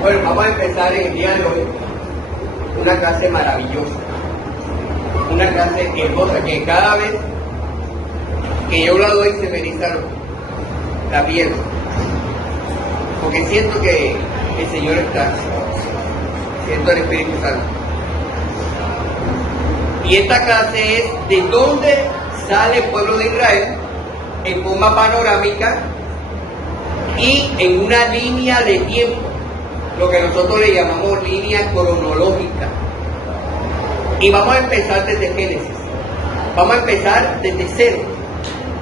Bueno, vamos a empezar en el día de hoy una clase maravillosa, una clase hermosa que cada vez que yo la doy se me eriza la piel, porque siento que el Señor está, siento el Espíritu Santo. Y esta clase es de dónde sale el pueblo de Israel en forma panorámica y en una línea de tiempo, lo que nosotros le llamamos línea cronológica. Y vamos a empezar desde Génesis. Vamos a empezar desde cero,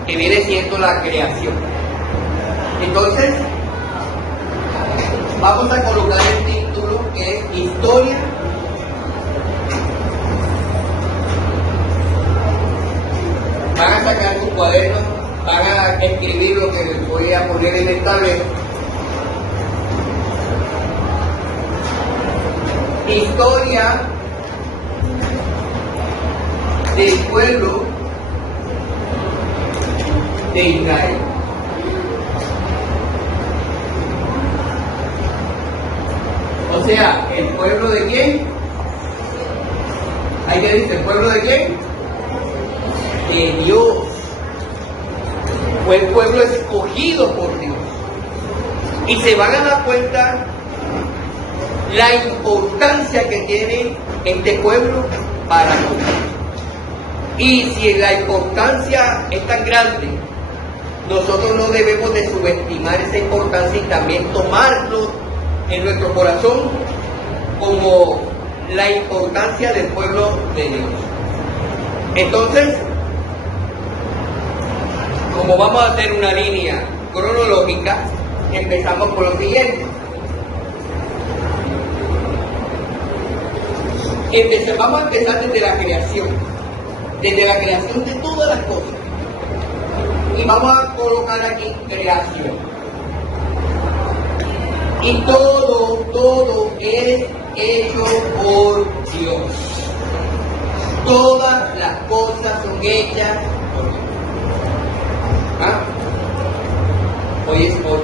que viene siendo la creación. Entonces, vamos a colocar el título que es Historia van a sacar sus cuadernos, van a escribir lo que les voy a poner en el tablero. Historia del pueblo de Israel. O sea, ¿el pueblo de quién? Ahí que dice, ¿el pueblo de quién? De Dios. Fue el pueblo escogido por Dios. Y se van a dar cuenta la importancia que tiene este pueblo para nosotros. Y si la importancia es tan grande, nosotros no debemos de subestimar esa importancia y también tomarlo en nuestro corazón como la importancia del pueblo de Dios. Entonces, como vamos a hacer una línea cronológica, empezamos por lo siguiente. Vamos a empezar desde la creación de todas las cosas. Y vamos a colocar aquí creación. Y todo es hecho por Dios. Todas las cosas son hechas por Dios. ¿Ah? Hoy es 8.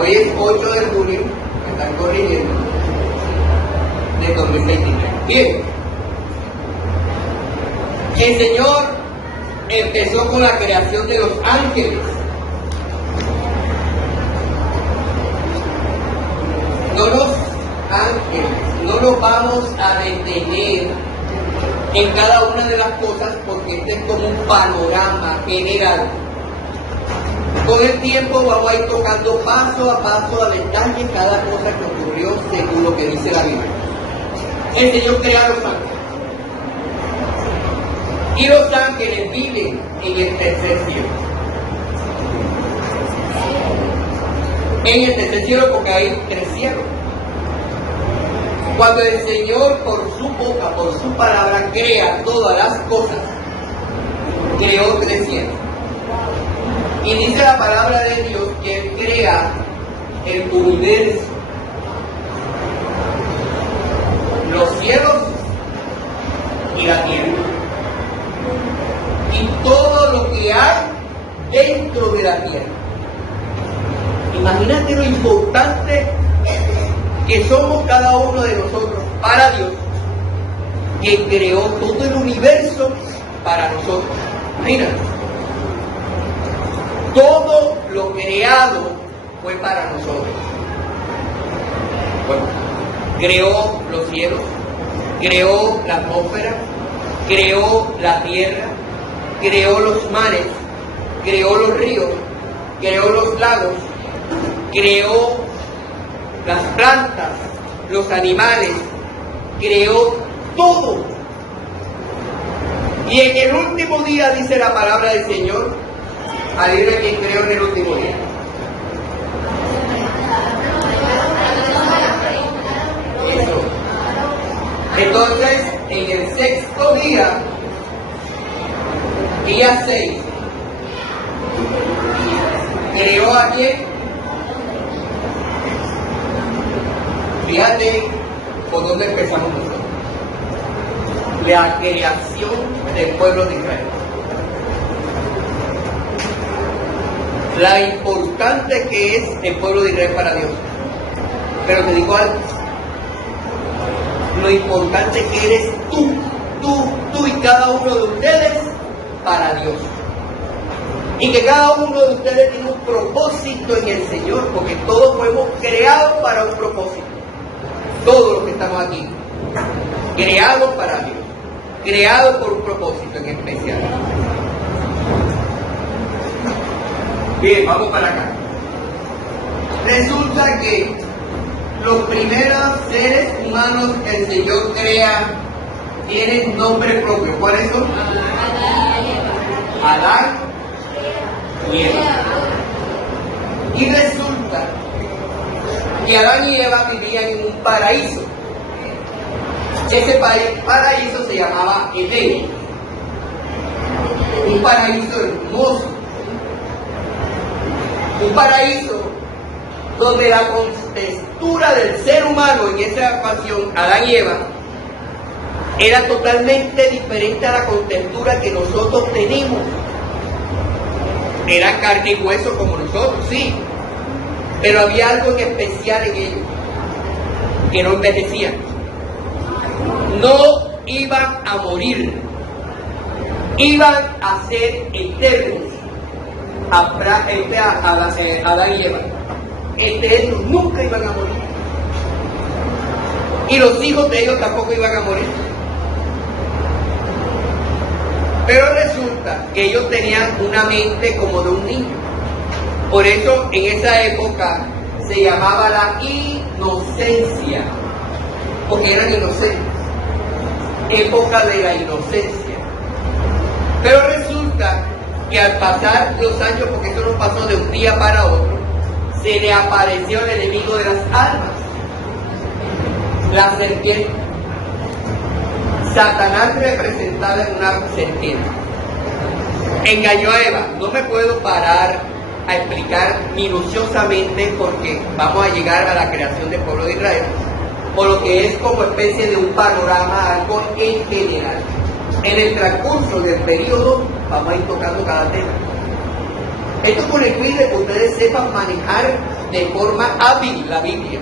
Hoy es 8 de julio, me están corrigiendo, de 2023. Bien. El Señor empezó con la creación de los ángeles. No los ángeles, no nos vamos a detener en cada una de las cosas porque este es como un panorama general. Con el tiempo vamos a ir tocando paso a paso a detalle cada cosa que ocurrió según lo que dice la Biblia. El Señor crea los ángeles. Y los ángeles viven en el tercer cielo. En el tercer cielo porque hay 3 cielos. Cuando el Señor por su boca, por su palabra, crea todas las cosas, creó 3 cielos. Y dice la palabra de Dios que Él crea el universo, los cielos y la tierra. Y todo lo que hay dentro de la tierra. Imagínate lo importante que somos cada uno de nosotros para Dios, que creó todo el universo para nosotros. Imagínate, todo lo creado fue para nosotros. Bueno, creó los cielos, creó la atmósfera, creó la tierra, creó los mares, creó los ríos, creó los lagos, creó las plantas, los animales, creó todo. Y en el último día, dice la palabra del Señor, adivina quién creó en el último día. Eso. Entonces, en el 6º día, día 6, creó a quién. Fíjate por dónde empezamos nosotros. La creación del pueblo de Israel. la importante que es el pueblo de Israel para Dios. Pero te digo algo, lo importante que eres tú y cada uno de ustedes para Dios. Y que cada uno de ustedes tiene un propósito en el Señor, porque todos fuimos creados para un propósito. Todos los que estamos aquí, creados para Dios, creados por un propósito en especial. Bien, vamos para acá. Resulta que los primeros seres humanos que el Señor crea tienen nombre propio. ¿Cuáles son? Adán y Eva. Y resulta que Adán y Eva vivían en un paraíso. Ese paraíso se llamaba Edén. Un paraíso hermoso. Un paraíso donde la contextura del ser humano en esa ocasión, Adán y Eva, era totalmente diferente a la contextura que nosotros tenemos. Eran carne y hueso como nosotros, sí, pero había algo en especial en ellos, que no envejecían. No iban a morir, iban a ser eternos. Adán y Eva, eternos, nunca iban a morir. Y los hijos de ellos tampoco iban a morir. Pero resulta que ellos tenían una mente como de un niño. Por eso en esa época se llamaba la inocencia, porque eran inocentes. Época de la inocencia. Pero resulta que al pasar los años, porque eso no pasó de un día para otro, se le apareció el enemigo de las almas, la serpiente. Satanás representado en una serpiente. Engañó a Eva. No me puedo parar a explicar minuciosamente porque vamos a llegar a la creación del pueblo de Israel, por lo que es como especie de un panorama, algo en general. En el transcurso del periodo vamos a ir tocando cada tema. Esto con el fin de que ustedes sepan manejar de forma hábil la Biblia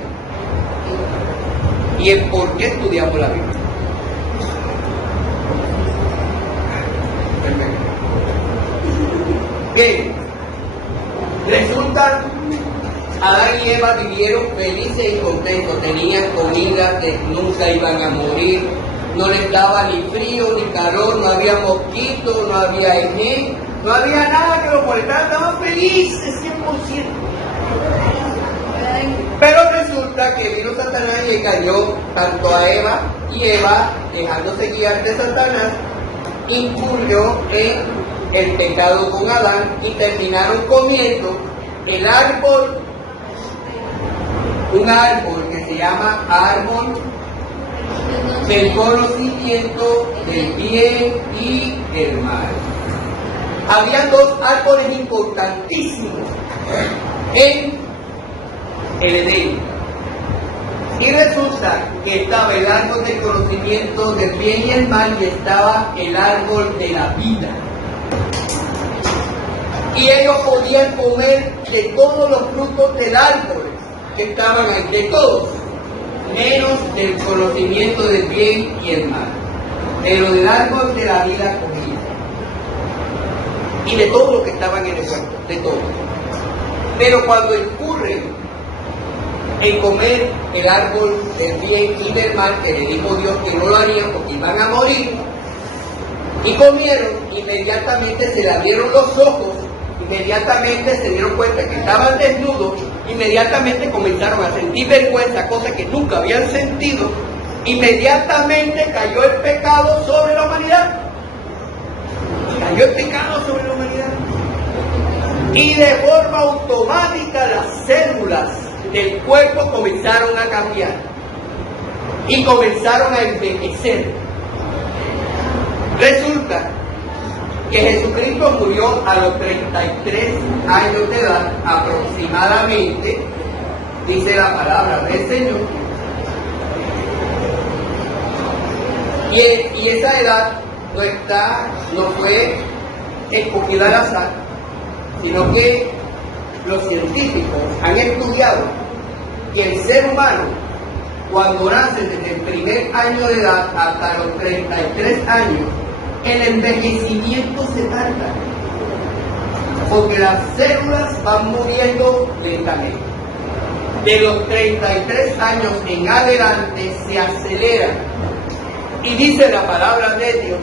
y el por qué estudiamos la Biblia. Bien, resulta, Adán y Eva vivieron felices y contentos, tenían comida, que nunca iban a morir, no les daba ni frío ni calor, no había mosquitos, no había eje, no había nada que los molestara, estaban felices 100%. Pero resulta que vino Satanás y engañó tanto a Eva, y Eva, dejándose guiar de Satanás, incurrió en el pecado con Adán y terminaron comiendo el árbol, un árbol que se llama árbol del conocimiento del bien y del mal. Había dos árboles importantísimos en el Edén. Y resulta que estaba el árbol del conocimiento del bien y el mal y estaba el árbol de la vida. Y ellos podían comer de todos los frutos del árbol que estaban ahí, de todos, menos del conocimiento del bien y el mal. Pero del árbol de la vida comían. Y de todo lo que estaban en el huerto, de todo. Pero cuando incurren en comer el árbol del bien y del mal, que le dijo Dios que no lo harían porque iban a morir, y comieron, inmediatamente se le abrieron los ojos, inmediatamente se dieron cuenta que estaban desnudos, inmediatamente comenzaron a sentir vergüenza, cosa que nunca habían sentido, inmediatamente cayó el pecado sobre la humanidad. Cayó el pecado sobre la humanidad. Y de forma automática las células del cuerpo comenzaron a cambiar y comenzaron a envejecer. Resulta que Jesucristo murió a los 33 años de edad aproximadamente, dice la palabra del Señor, y esa edad no fue escogida al azar, sino que los científicos han estudiado que el ser humano, cuando nace desde el primer año de edad hasta los 33 años, el envejecimiento se tarda, porque las células van muriendo lentamente. De los 33 años en adelante se acelera. Y dice la palabra de Dios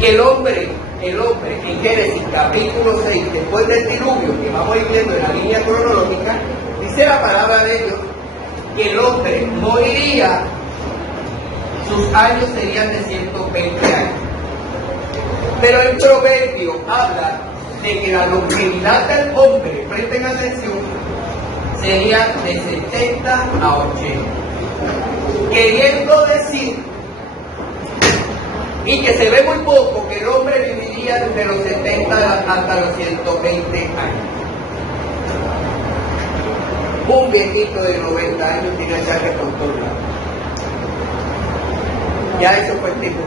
que el hombre en Génesis capítulo 6, después del diluvio, que vamos a ir viendo en la línea cronológica, dice la palabra de Dios que el hombre moriría, sus años serían de 120 años. Pero el proverbio habla de que la longevidad del hombre, presten atención, sería de 70 a 80. Queriendo decir, y que se ve muy poco, que el hombre viviría desde los 70 hasta los 120 años. Un viejito de 90 años tiene achaques por todos lados. Ya eso fue el tiempo.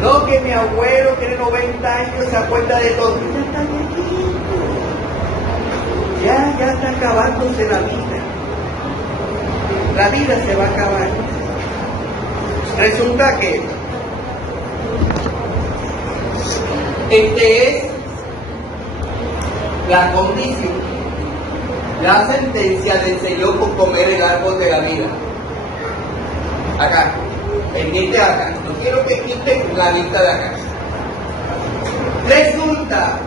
No, que mi abuelo tiene 90 años, se acuerda de todo. Ya está viejito. Ya está acabándose la vida. La vida se va a acabar. Resulta que es la condición, la sentencia del Señor por comer el árbol de la vida. Acá, pendiente acá. No quiero que quiten la lista de acá. Resulta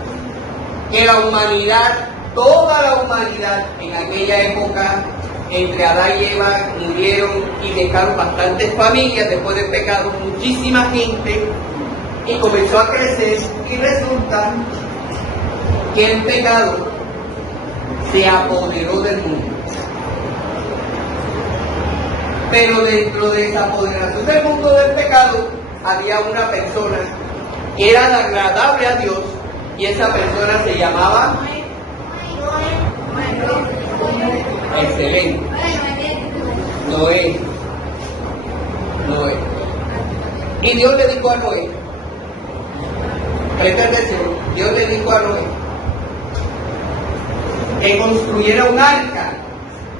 que la humanidad, toda la humanidad, en aquella época, entre Adán y Eva, murieron y dejaron bastantes familias después del pecado, muchísima gente, y comenzó a crecer, y resulta que el pecado se apoderó del mundo. Pero dentro de esa apoderación del mundo del pecado había una persona que era agradable a Dios, y esa persona se llamaba excelente Noé. Y Dios le dijo a Noé, presta atención, Dios le dijo a Noé que construyera un arca,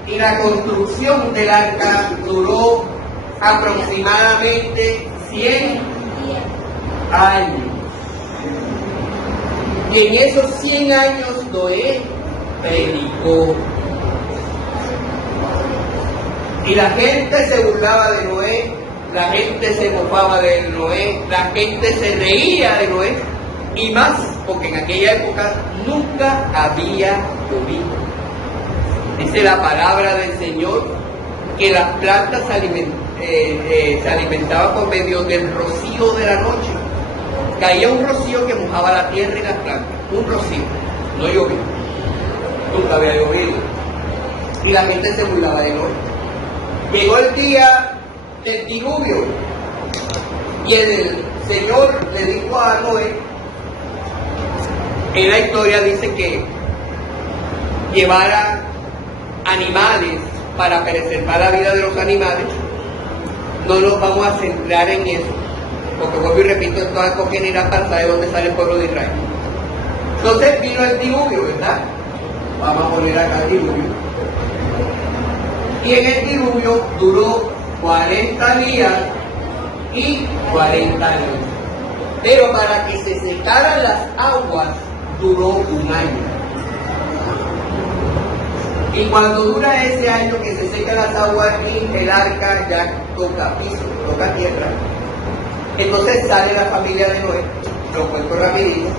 y la construcción del arca duró aproximadamente 100 años. Y en esos 100 años Noé predicó. Y la gente se burlaba de Noé, la gente se mofaba de Noé, la gente se reía de Noé, y más porque en aquella época nunca había llovido. Dice la palabra del Señor que las plantas se alimentaban por medio del rocío de la noche. Caía un rocío que mojaba la tierra y las plantas, un rocío, no llovía, nunca había llovido, y la gente se burlaba de Noé. Llegó el día del diluvio y el Señor le dijo a Noé, en la historia dice que llevara animales para preservar la vida de los animales. No nos vamos a centrar en eso, porque vuelvo y repito, esto es algo general para saber dónde sale el pueblo de Israel. Entonces vino el diluvio, ¿verdad? Vamos a poner acá el diluvio. Y en el diluvio duró 40 días y 40 años. Pero para que se secaran las aguas duró un año. Y cuando dura ese año que se secan las aguas y el arca ya toca piso, toca tierra, entonces sale la familia de Noé, lo cuento rapidito,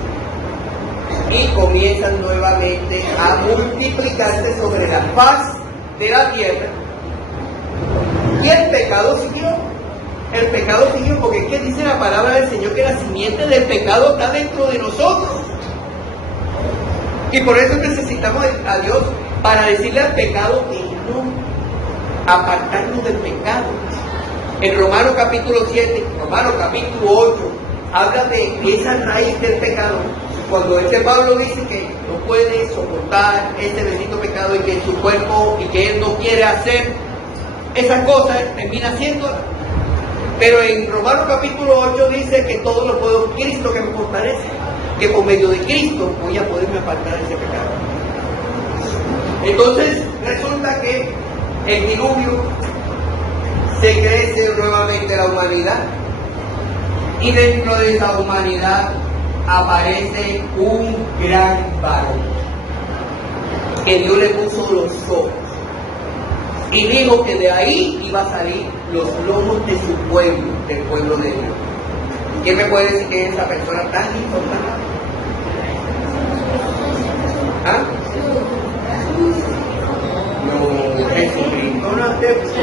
y comienzan nuevamente a multiplicarse sobre la faz de la tierra. Y el pecado siguió. El pecado siguió porque es que dice la palabra del Señor que la simiente del pecado está dentro de nosotros. Y por eso necesitamos a Dios para decirle al pecado que no, apartarnos del pecado. En Romanos capítulo 7, Romanos capítulo 8, habla de esa raíz del pecado. Cuando Pablo dice que no puede soportar ese bendito pecado y que en su cuerpo y que él no quiere hacer esas cosas, termina haciéndolas. Pero en Romanos capítulo 8 dice que todo lo puedo en Cristo que me fortalece, que por medio de Cristo voy a poderme falta de ese pecado. Entonces resulta que el diluvio se crece nuevamente la humanidad y dentro de esa humanidad aparece un gran varón que Dios le puso los ojos y dijo que de ahí iba a salir los lomos de su pueblo, del pueblo de Dios. ¿Quién me puede decir que es esa persona tan importante? ¿Ah? No, Jesucristo no antes de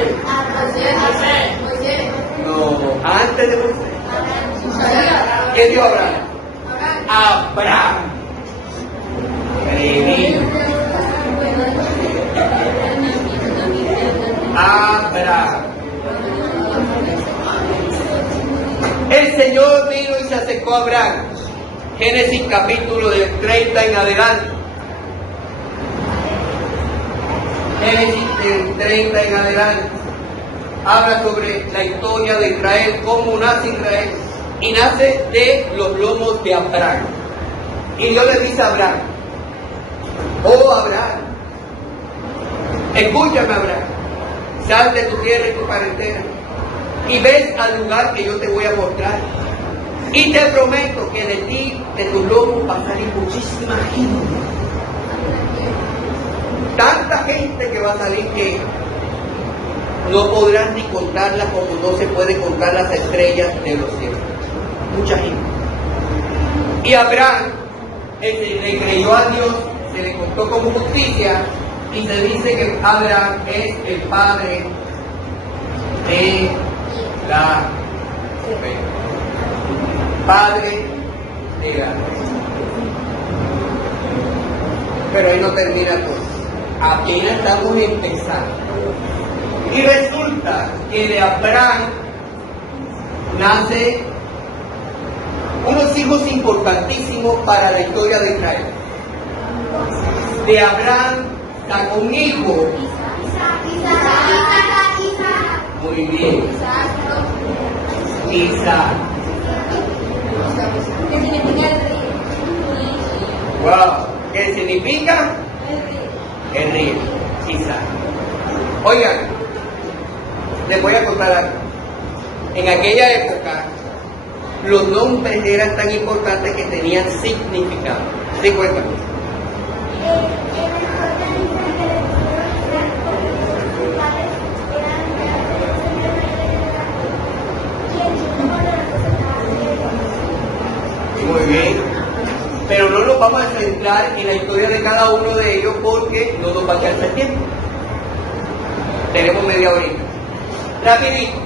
Moisés. No, antes de Moisés. ¿Quién dio a Abraham? Abraham. Abraham. El Señor vino y se acercó a Abraham. Génesis capítulo del 30 en adelante. Génesis del 30 en adelante. Habla sobre la historia de Israel, cómo nace Israel. Y nace de los lomos de Abraham. Y Dios le dice a Abraham: oh Abraham, escúchame Abraham, sal de tu tierra y tu parentela y ves al lugar que yo te voy a mostrar. Y te prometo que de ti, de tus lomos, va a salir muchísima gente. Tanta gente que va a salir que no podrás ni contarla como no se puede contar las estrellas de los cielos. Mucha gente. Y Abraham, le creyó a Dios, se le contó como justicia, y se dice que Abraham es el padre de la fe. Padre de la fe. Pero ahí no termina todo. Apenas estamos empezando. Y resulta que de Abraham nace unos hijos importantísimos para la historia de Israel. De Abraham sacó un hijo. Muy bien. Isaac. Wow. ¿Qué significa? El río. Isaac. Oigan, les voy a contar algo. En aquella época, los nombres eran tan importantes que tenían significado. ¿Se cuenta? Muy bien. Pero no nos vamos a centrar en la historia de cada uno de ellos porque no nos va a quedar el tiempo. Tenemos media horita. Rapidito.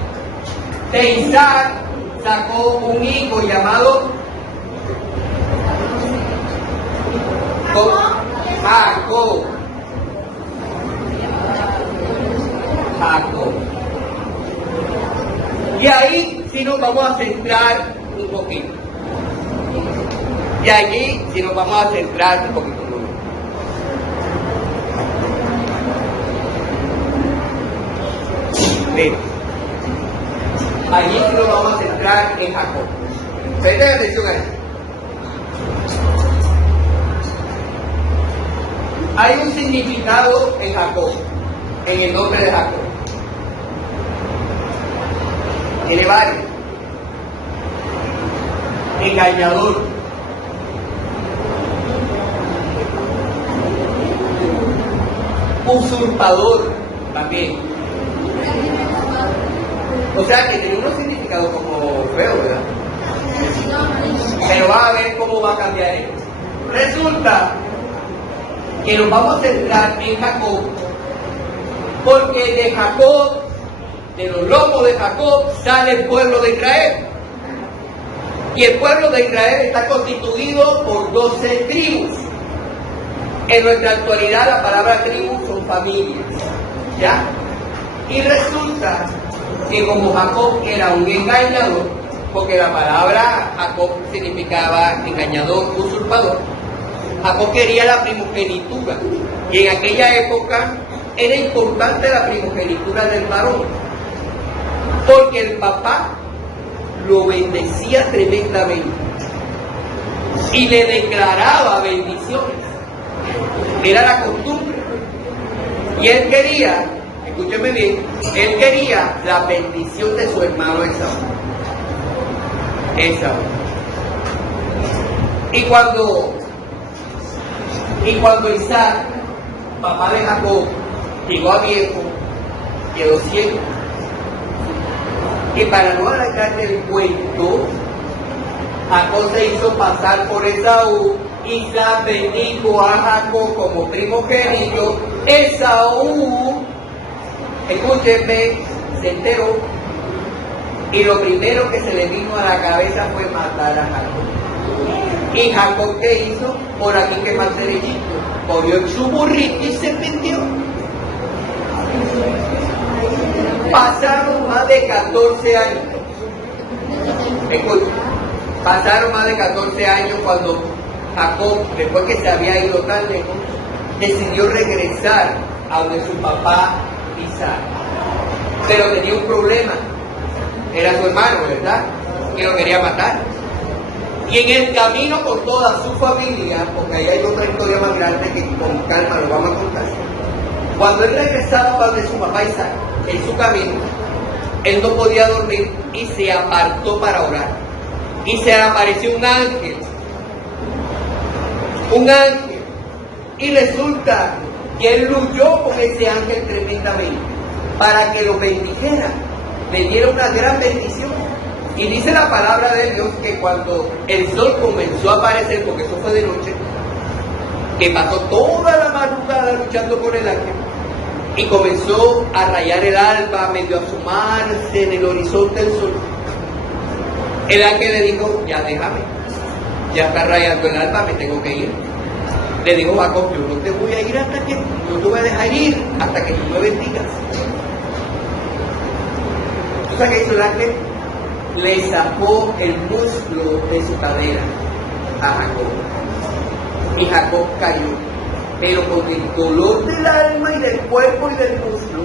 De Isaac sacó un hijo llamado Jacob. Jacob. Y ahí sí nos vamos a centrar un poquito. Y allí sí nos vamos a centrar un poquito. Bien. Allí sí nos vamos a centrar en Jacob. Presten atención a esto. Hay un significado en Jacob, en el nombre de Jacob. Tiene varios. Engañador. Usurpador también. O sea que tiene unos significados como feos, ¿verdad? Pero va a ver cómo va a cambiar esto. Resulta que nos vamos a centrar en Jacob, porque de Jacob, de los lomos de Jacob, sale el pueblo de Israel. Y el pueblo de Israel está constituido por 12 tribus. En nuestra actualidad la palabra tribu son familias, ¿ya? Y resulta que como Jacob era un engañador, porque la palabra Jacob significaba engañador, usurpador, Jacob quería la primogenitura, y en aquella época era importante la primogenitura del varón, porque el papá lo bendecía tremendamente. y le declaraba bendiciones. Era la costumbre. Y él quería, escúcheme bien, él quería la bendición de su hermano Esaú. Y cuando Isaac, papá de Jacob, llegó a viejo, quedó ciego. Y para no alargarte el cuento, Jacob se hizo pasar por Esaú. Isaac bendijo a Jacob como primogénito. Esaú, escúchenme, se enteró. Y lo primero que se le vino a la cabeza fue matar a Jacob. ¿Y Jacob qué hizo? Por aquí que más derechito. Cogió en su burrito y se vendió. Pasaron más de 14 años. Escuchen, pasaron más de 14 años cuando Jacob, después que se había ido tan lejos, decidió regresar a donde su papá Isaac. Pero tenía un problema. Era su hermano, ¿verdad? Que lo quería matar. Y en el camino con toda su familia, porque ahí hay otra historia más grande que con calma lo vamos a contar. Cuando él regresaba para donde su papá Isaac, en su camino, él no podía dormir y se apartó para orar. Y se le apareció un ángel. Un ángel. Y resulta que él luchó con ese ángel tremendamente para que lo bendijera, le diera una gran bendición. Y dice la palabra de Dios que cuando el sol comenzó a aparecer, porque eso fue de noche, que pasó toda la madrugada luchando con el ángel, y comenzó a rayar el alba, medio a asomarse en el horizonte del sol. El ángel le dijo: ya déjame, ya está rayando el alba, me tengo que ir. Le dijo Jacob: yo no te voy a ir hasta que, no te voy a dejar ir hasta que tú me bendigas. ¿Tú sabes qué hizo el ángel? Le sacó el muslo de su cadera a Jacob. Y Jacob cayó. Pero con el dolor del alma y del cuerpo y del muslo,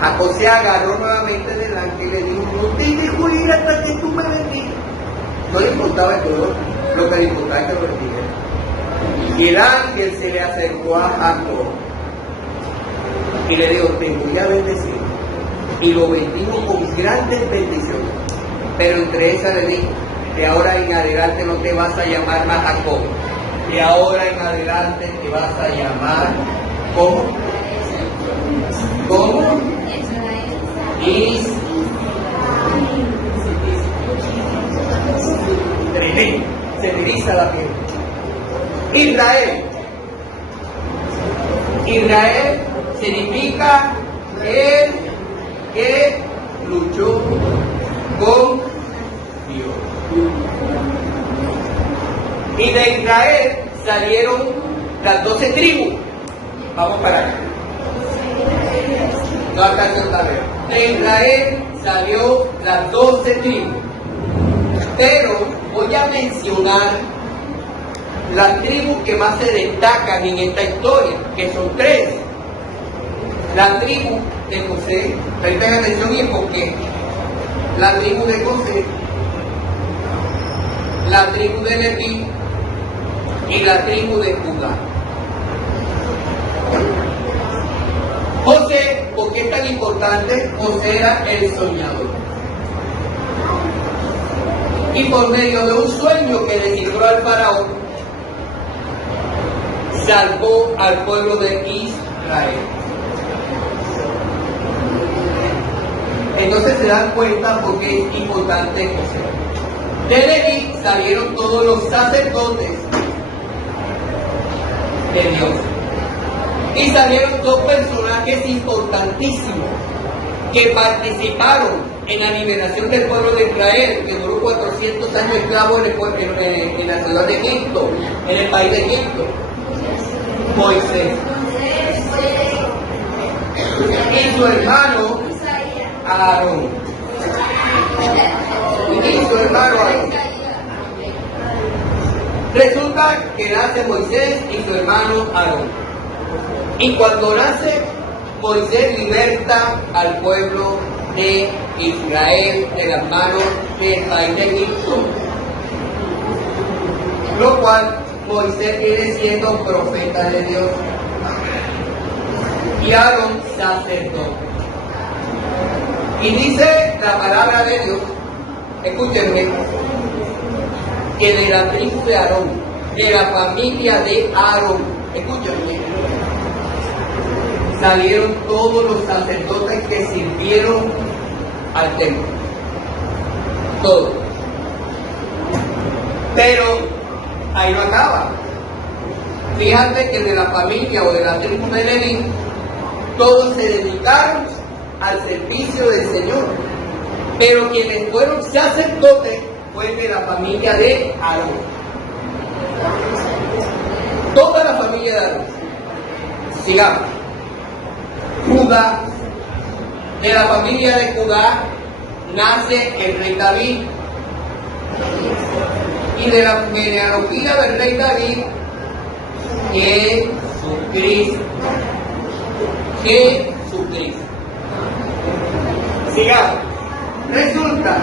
Jacob se agarró nuevamente del ángel y le dijo: no te dejo ir hasta que tú me bendigas. No le importaba el dolor, lo que le importaba es que lo bendiga. Y el ángel se le acercó a Jacob y le dijo: te voy a bendecir. Y lo bendijo con grandes bendiciones. Pero entre esas le dijo: de ahora en adelante no te vas a llamar más Jacob. De ahora en adelante te vas a llamar, ¿cómo? ¿Cómo? Tremendo. Se me eriza la piel. Israel. Israel significa el que luchó con Dios. Y de Israel salieron las 12 tribus. Vamos para allá. No alcanzo esta vez. De Israel salió las 12 tribus. Pero voy a mencionar las tribus que más se destacan en esta historia, que son 3. La tribu de José, presten atención y por qué. La tribu de José, la tribu de Leví y la tribu de Judá. José, ¿por qué es tan importante? José era el soñador. Y por medio de un sueño que le citó al faraón, salvó al pueblo de Israel. Entonces se dan cuenta por qué es importante José. De Leví salieron todos los sacerdotes de Dios. Y salieron 2 personajes importantísimos que participaron en la liberación del pueblo de Israel, que duró 400 años esclavo en la ciudad de Egipto, en el país de Egipto. Moisés y su hermano Aarón. Y su hermano Aarón. Resulta que nace Moisés y su hermano Aarón. Y cuando nace, Moisés liberta al pueblo de Israel de las manos del país de Egipto. lo cual Moisés viene siendo profeta de Dios y Aarón sacerdote. Y dice la palabra de Dios, escúchenme, que de la tribu de Aarón, de la familia de Aarón, escúchenme, salieron todos los sacerdotes que sirvieron al templo. Todos. Pero ahí no acaba. Fíjate que de la familia o de la tribu de Leví, todos se dedicaron al servicio del Señor. Pero quienes fueron sacerdotes fue de la familia de Aarón. Toda la familia de Aarón. Sigamos. Judá. De la familia de Judá nace el rey David. Y de la genealogía del rey David, Jesucristo. Jesucristo. Sigamos. Resulta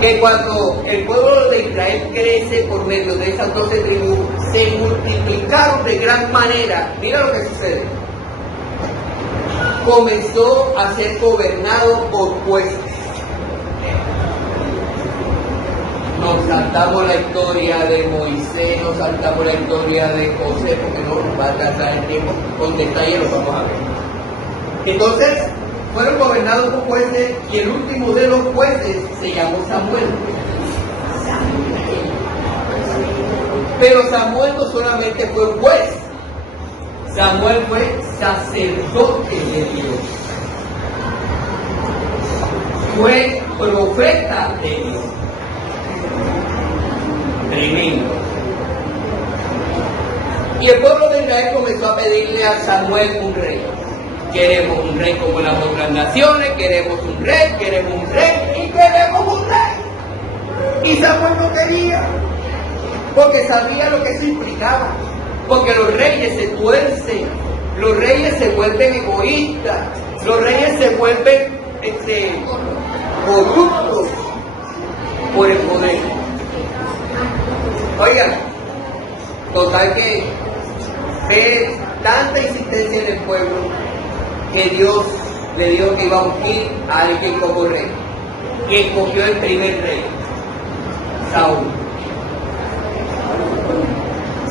que cuando el pueblo de Israel crece por medio de esas 12 tribus, se multiplicaron de gran manera. Mira lo que sucede. Comenzó a ser gobernado por jueces. Nos saltamos la historia de Moisés, nos saltamos la historia de José, porque no nos va a alcanzar el tiempo. Con detalle lo vamos a ver. Entonces, fueron gobernados por jueces y el último de los jueces se llamó Samuel. Pero Samuel no solamente fue un juez, Samuel fue sacerdote de Dios. Fue profeta de Dios. Tremendo. Y el pueblo de Israel comenzó a pedirle a Samuel un rey. Queremos un rey como las otras naciones, queremos un rey y queremos un rey. Y Samuel no quería, porque sabía lo que eso implicaba. Porque los reyes se tuercen, los reyes se vuelven egoístas, los reyes se vuelven corruptos por el poder. Oigan, total que ve tanta insistencia en el pueblo que Dios le dijo que iba a ungir a alguien como rey, que escogió el primer rey, Saúl.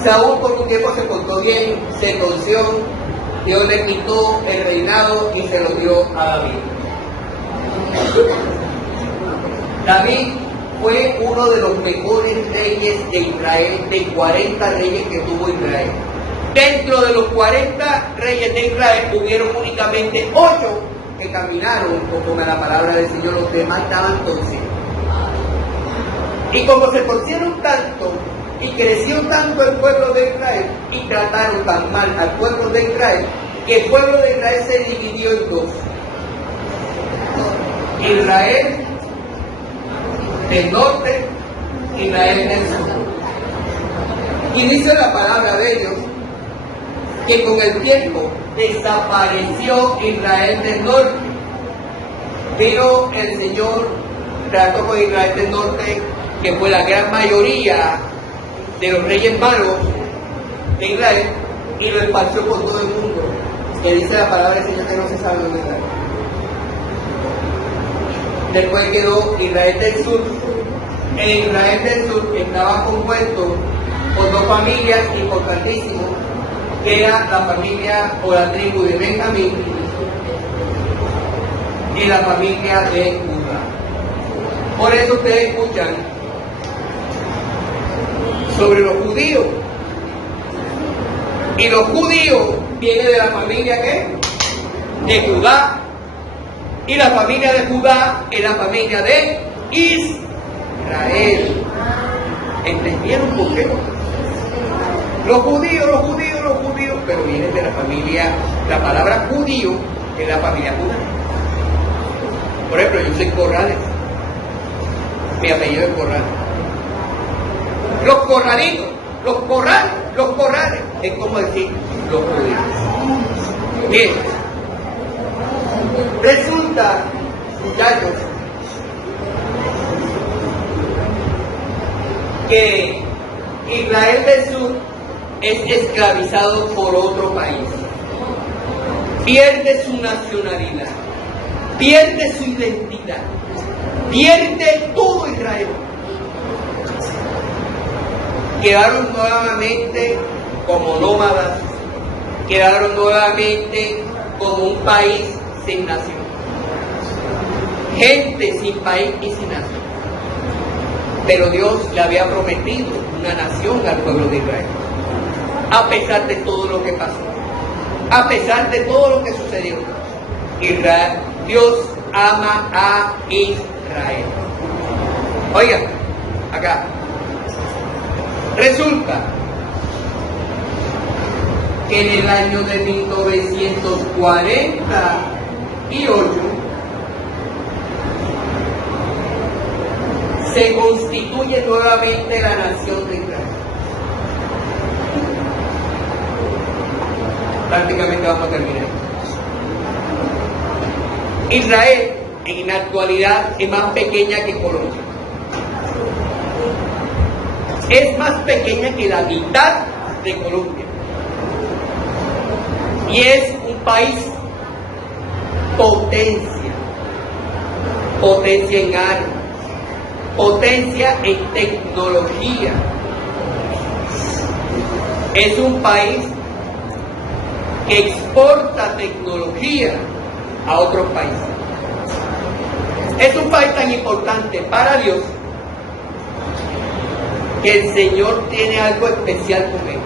Saúl por un tiempo se portó bien, se conció, Dios le quitó el reinado y se lo dio a David. David fue uno de los mejores reyes de Israel, de 40 reyes que tuvo Israel. Dentro de los 40 reyes de Israel hubieron únicamente 8 que caminaron conforme a la palabra del Señor, los demás estaban torcidos. Y como se torcieron tanto y creció tanto el pueblo de Israel y trataron tan mal al pueblo de Israel, que el pueblo de Israel se dividió en dos. Israel del norte, Israel del sur. Y dice la palabra de ellos que con el tiempo desapareció Israel del norte. Pero el Señor trató con Israel del norte, que fue la gran mayoría de los reyes malos de Israel, y lo esparció por todo el mundo. Que dice la palabra del Señor que no se sabe dónde está. Después quedó Israel del sur. El Israel del sur estaba compuesto por dos familias importantísimas, que era la familia o la tribu de Benjamín y la familia de Judá. Por eso ustedes escuchan sobre los judíos. Y los judíos vienen de la familia ¿qué? De Judá. Y la familia de Judá es la familia de Israel. ¿Entendieron por qué? Los judíos, pero vienen de la familia, la palabra judío es la familia Judá. Por ejemplo, yo soy Corrales, mi apellido es Corrales. Los corralitos, los corrales, es como decir los judíos. Bien, resulta, muchachos, que Israel del Sur es esclavizado por otro país. Pierde su nacionalidad, pierde su identidad, pierde todo Israel. Quedaron nuevamente como nómadas, quedaron nuevamente como un país sin nación. Gente sin país y sin nación. Pero Dios le había prometido una nación al pueblo de Israel. A pesar de todo lo que pasó, a pesar de todo lo que sucedió, Dios ama a Israel. Oigan, acá. Resulta que en el año de 1948 se constituye nuevamente la nación de Israel. Prácticamente vamos a terminar. Israel en la actualidad es más pequeña que Colombia. Es más pequeña que la mitad de Colombia. Y es un país potencia. Potencia en armas. Potencia en tecnología. Es un país que exporta tecnología a otros países. Es un país tan importante para Dios que el Señor tiene algo especial con él.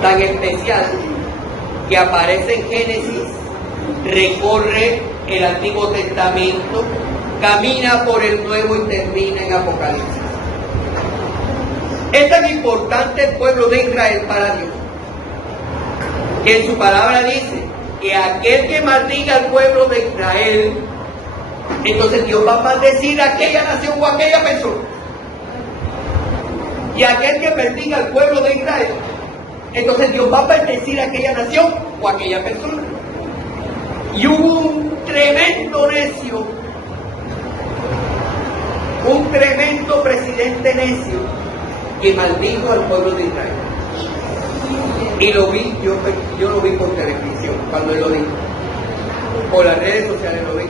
Tan especial que aparece en Génesis, recorre el Antiguo Testamento, camina por el Nuevo y termina en Apocalipsis. Es tan importante el pueblo de Israel para Dios que en su palabra dice que aquel que maldiga al pueblo de Israel, entonces Dios va a maldecir a aquella nación o a aquella persona. Y aquel que bendiga al pueblo de Israel, entonces Dios va a bendecir a aquella nación o a aquella persona. Y hubo un tremendo necio, un tremendo presidente necio que maldijo al pueblo de Israel. Y lo vi, yo lo vi por televisión cuando él lo dijo. Por las redes sociales lo vi.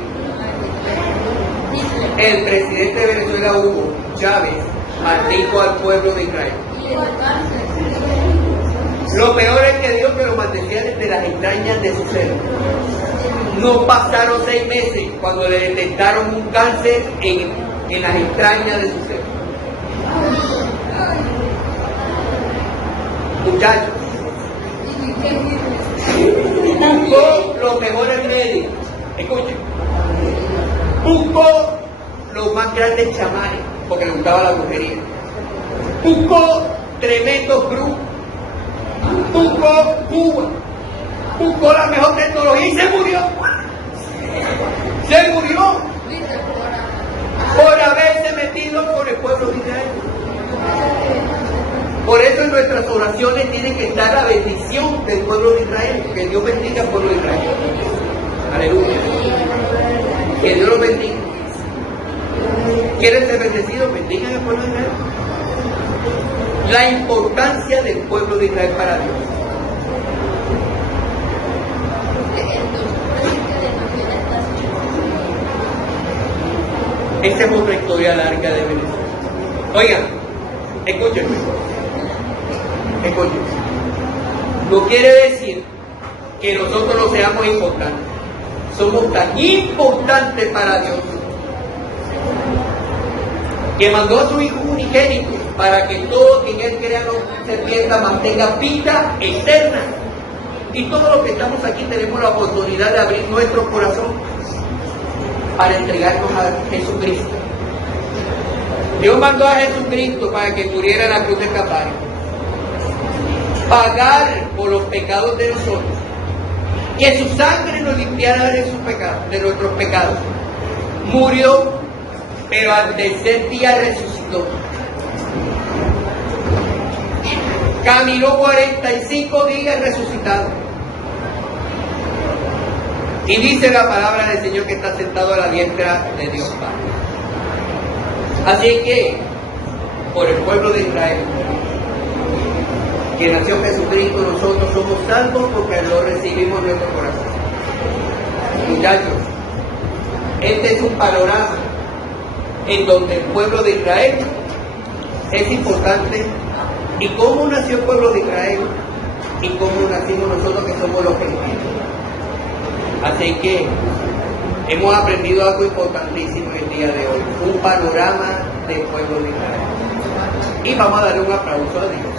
El presidente de Venezuela, Hugo Chávez, maldijo al pueblo de Israel. Lo peor es que Dios me lo maldecía desde las entrañas de su ser. No pasaron 6 meses cuando le detectaron un cáncer en las entrañas de su ser. Muchachos, buscó los mejores médicos. Escuchen, buscó los más grandes chamanes, porque le gustaba la brujería. Buscó tremendos brujos. Buscó Cuba. Buscó la mejor tecnología y se murió. Se murió por haberse metido con el pueblo de Israel. Por eso en nuestras oraciones tiene que estar la bendición del pueblo de Israel. Que Dios bendiga al pueblo de Israel. Aleluya. Que Dios los bendiga. ¿Quieren ser bendecidos? Bendigan al pueblo de Israel. La importancia del pueblo de Israel para Dios. Esa es otra historia larga de Venezuela. Oigan, escúchenme. Escúchenme. No quiere decir que nosotros no seamos importantes. Somos tan importantes para Dios que mandó a su Hijo unigénito para que todo quien Él crea no se pierda, mantenga vida eterna. Y todos los que estamos aquí tenemos la oportunidad de abrir nuestro corazón para entregarnos a Jesucristo. Dios mandó a Jesucristo para que muriera en la cruz del Calvario, pagar por los pecados de nosotros, que su sangre nos limpiara de sus pecados, de nuestros pecados. Murió, pero al tercer día resucitó. Caminó 45 días resucitado. Y dice la palabra del Señor que está sentado a la diestra de Dios Padre. Así que por el pueblo de Israel, que nació Jesucristo, nosotros somos salvos porque lo recibimos en nuestro corazón. Muchachos, este es un panorama en donde el pueblo de Israel es importante, y cómo nació el pueblo de Israel y cómo nacimos nosotros que somos los gentiles. Así que hemos aprendido algo importantísimo en el día de hoy, un panorama del pueblo de Israel. Y vamos a darle un aplauso a Dios.